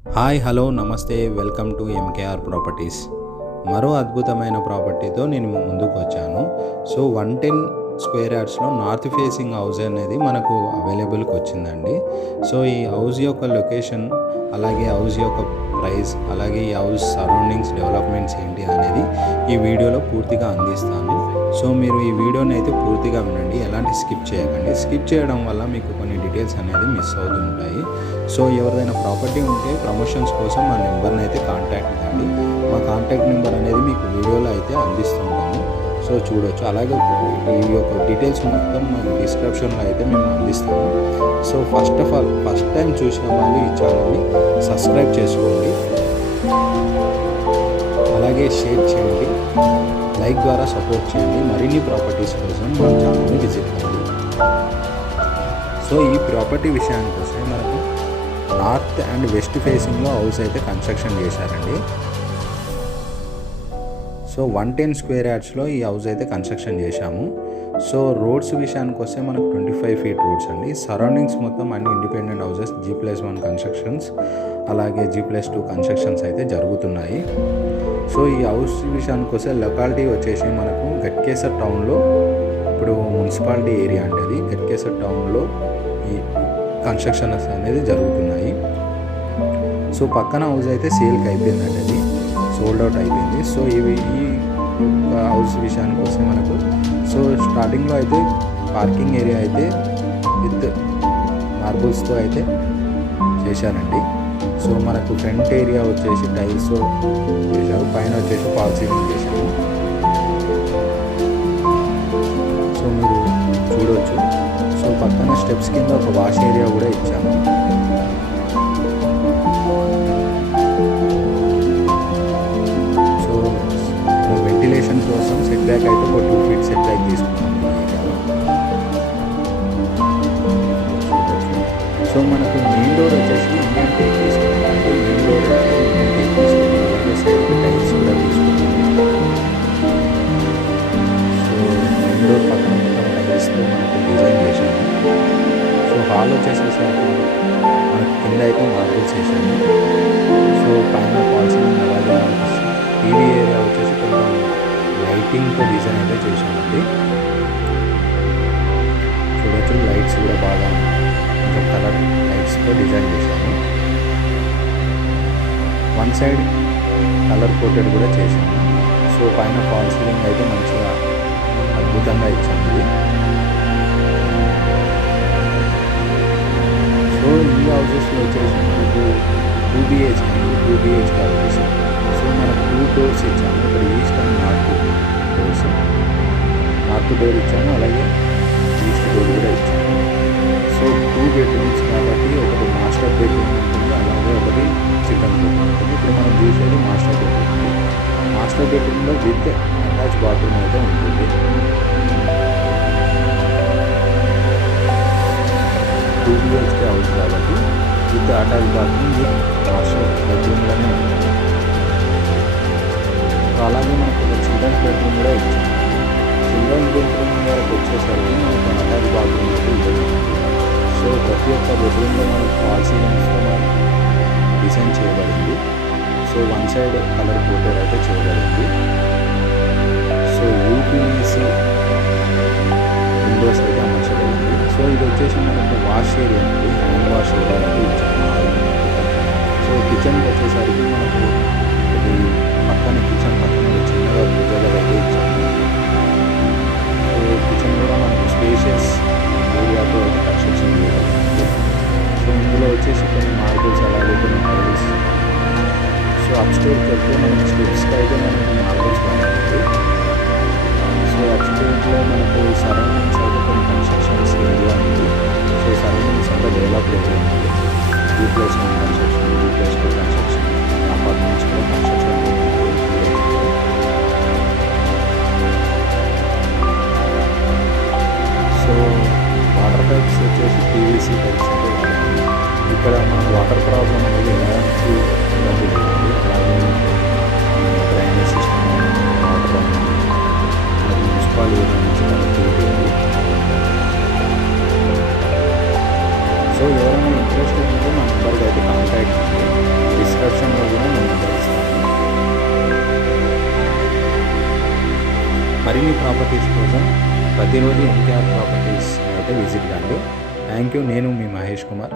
Hi hello నమస్తే welcome to MKR properties. మరో అద్భుతమైన ప్రాపర్టీతో నేను ముందుకు వచ్చాను. సో 110 స్క్వేర్ యార్డ్స్లో నార్త్ ఫేసింగ్ హౌస్ అనేది మనకు అవైలబుల్కి వచ్చిందండి. సో ఈ హౌస్ యొక్క లొకేషన్, అలాగే హౌస్ యొక్క ప్రైస్, అలాగే ఈ హౌస్ సరౌండింగ్స్ డెవలప్మెంట్స్ ఏంటి అనేది ఈ వీడియోలో పూర్తిగా అందిస్తాను. సో మీరు ఈ వీడియోని అయితే పూర్తిగా వినండి, ఎలాంటి స్కిప్ చేయకండి. స్కిప్ చేయడం వల్ల మీకు కొన్ని డీటెయిల్స్ అనేది మిస్ అవుతుంటాయి. సో ఎవరిదైనా ప్రాపర్టీ ఉంటే ప్రమోషన్స్ కోసం మా నెంబర్ని అయితే కాంటాక్ట్ కండి. మా కాంటాక్ట్ నెంబర్ అనేది మీకు వీడియోలో అయితే అందిస్తుంటాము. సో చూడొచ్చు. అలాగే ఈ యొక్క డీటెయిల్స్ మొత్తం మాకు డిస్క్రిప్షన్లో అయితే మేము అందిస్తాము. So first of all first time చూసిన వాళ్ళు ఈ ఛానల్ని సబ్స్క్రైబ్ చేసుకోండి, అలాగే షేర్ చేయండి, లైక్ ద్వారా సపోర్ట్ చేయండి. మరిన్ని ప్రాపర్టీస్ కోసం మన ఛానల్ని విజిట్ చేయండి. సో ఈ ప్రాపర్టీ విషయానికి వస్తే మనకు నార్త్ అండ్ వెస్ట్ ఫేసింగ్లో హౌస్ అయితే కన్స్ట్రక్షన్ చేశారండి. సో 110 స్క్వేర్ యార్డ్స్లో ఈ హౌస్ అయితే కన్స్ట్రక్షన్ చేశాము. సో రోడ్స్ విషయానికి వస్తే మనకు 25 ఫీట్ రోడ్స్ అండి. సరౌండింగ్స్ మొత్తం అన్ని ఇండిపెండెంట్ హౌసెస్, G+1 కన్స్ట్రక్షన్స్, అలాగే G+2 కన్స్ట్రక్షన్స్ అయితే జరుగుతున్నాయి. సో ఈ హౌస్ విషయానికి వస్తే లొకాలిటీ వచ్చేసి మనకు గట్కేసర్ టౌన్లో, ఇప్పుడు మున్సిపాలిటీ ఏరియా అంటే అది గట్కేసర్ టౌన్లో ఈ కన్స్ట్రక్షన్స్ అనేది జరుగుతున్నాయి. సో పక్కన హౌస్ అయితే సేల్కి అయిపోయిందండి, అది సోల్డ్ అవుట్ అయిపోయింది. సో ఈ హౌస్ విషయానికి వస్తే మనకు సో స్టార్టింగ్లో అయితే పార్కింగ్ ఏరియా అయితే విత్ మార్బుల్స్తో అయితే చేశారండి. సో మనకు ఫ్రంట్ ఏరియా వచ్చేసి టైల్స్ చేశారు, పైన వచ్చేసి ఫాల్ సీలింగ్ చేశారు. సో మీరు చూడవచ్చు. సో పక్కన స్టెప్స్ కింద ఒక వాష్ ఏరియా కూడా ఇచ్చాము. సో వెంటిలేషన్ కోసం సెట్ బ్యాక్ అయితే ఒక 2 ఫీట్ సెట్ బ్యాక్ తీసుకున్నాము ఈ ఏరియాలో. సో మనకు మెయిన్ డోర్ వచ్చేసి ఇండియన్ టేక్ తీసుకున్నాం. అంటే మెయిన్ డోర్ ఇండియన్ టేక్ తీసుకున్నాం, అలాగే సైడ్ టైల్స్ కూడా తీసుకున్నాము. సో మెయిన్ డోర్ పక్కన మొత్తం టైల్స్తో మనకు డిజైన్ చేశాము. సో హాల్ వచ్చేసేసరికి మనకు కింద అయితే మార్బుల్స్ వేసాము. సో పైన ఫాల్ సీలింగ్, అలాగే మనకు టీవీ ఏరియా వచ్చేసి కొంచెం లైటింగ్తో డిజైన్ అయితే చేశామండి. చూడొచ్చు, లైట్స్ కూడా బాగా కొంచెం కలర్ లైట్స్తో డిజైన్ చేశాము. వన్ సైడ్ కలర్ కోటెడ్ కూడా చేశాము. సో పైన ఫాల్ సీలింగ్ అయితే మంచిగా అద్భుతంగా ఇచ్చాము ఇది. సో ఈ హౌసెస్లో వచ్చేసి మనకు 2 BHK హౌసెస్. సో మనకు 2 డోర్స్ ఇచ్చాము. ఇక్కడ east and north doors, north door ఇచ్చాము, అలాగే ఈస్ట్ డోర్ కూడా ఇచ్చాము. సో 2 బెడ్రూమ్స్ కాబట్టి ఒకటి మాస్టర్ బెడ్రూమ్ ఉంటుంది, అలాగే ఒకటి చిల్డ్రన్ బెడ్రూమ్ ఉంటుంది. ఇప్పుడు మనం చూసేది మాస్టర్ బెడ్రూమ్. మాస్టర్ బెడ్రూమ్లో విత్ అటాచ్ బాత్రూమ్ అయితే ఉంటుంది. 2 BHK హౌస్ కాబట్టి with attach bathroom with master బెడ్రూమ్లోనే ఉంటుంది. సో అలాగే మనకు ఒక చిల్డ్రన్స్ బెడ్రూమ్ కూడా ఇచ్చాము. చిల్డ్రన్స్ బెడ్రూమ్ వరకు వచ్చేసరికి మనకు అటాచ్ బాత్రూమ్ అయితే ఉంటుంది. సో ప్రతి ఒక్క బెడ్రూమ్లో మనకు ఫాల్ సీలింగ్స్తో మనకు డిజైన్ చేయబడింది. So one side colour coated అయితే చేయబడింది. సో UPVC విండోస్ అయితే అమర్చబడింది. సో ఇది వచ్చేసి మనకు వాష్ ఏరియా అండి, హ్యాండ్ వాష్ ఏరియా అయితే ఇచ్చాము. సో కిచెన్కి వచ్చేసరికి మనకు ఇది పక్కన కిచెన్ పక్కన చిన్నగా పూజ గది అయితే ఇచ్చాము. సో కిచెన్ కూడా మనకు స్పేషియస్ ఏరియాతో అయితే కన్స్ట్రక్షన్ చేయబడింది. సో ఇందులో వచ్చేసి కొన్ని మార్బుల్స్, అలాగే కొన్ని టైల్స్. సో అప్స్టేర్కి వెళ్తే మనకు స్టెప్స్కి అయితే మనకు మార్బుల్స్ పడుతుంది. సో అప్స్టేర్లో మనకు సరౌండింగ్స్ అయితే కొన్ని కన్స్ట్రక్షన్స్ ఏరియా ఉంది. సో సరౌండింగ్స్ అంతా డెవలప్ అవుతుంది. G+1 construction, G+2 construction, apartments కూడా కన్స్ట్రక్షన్ అవుతుంది. సో వాటర్ పైప్స్ వచ్చేసి PVC పైప్స్ అయితే వాడుతుంది. ఇక్కడ మన వాటర్ ప్రాబ్లం అనేది ఎలాంటి ఇబ్బంది లేదండి. అలాగే డ్రైనేజ్ సిస్టమ్, వాటర్ అనేది మున్సిపల్ ఏరియా నుంచి కనెక్టివిటీ ఉంది. సో ఎవరైనా ఇంట్రెస్ట్ ఉంటే మా నెంబర్కి అయితే కాంటాక్ట్ మరిన్ని ప్రాపర్టీస్ కోసం ప్రతిరోజు ఎంకేఆర్ ప్రాపర్టీస్ అయితే విజిట్ కండి. Thank you. నేను మీ మహేష్ కుమార్.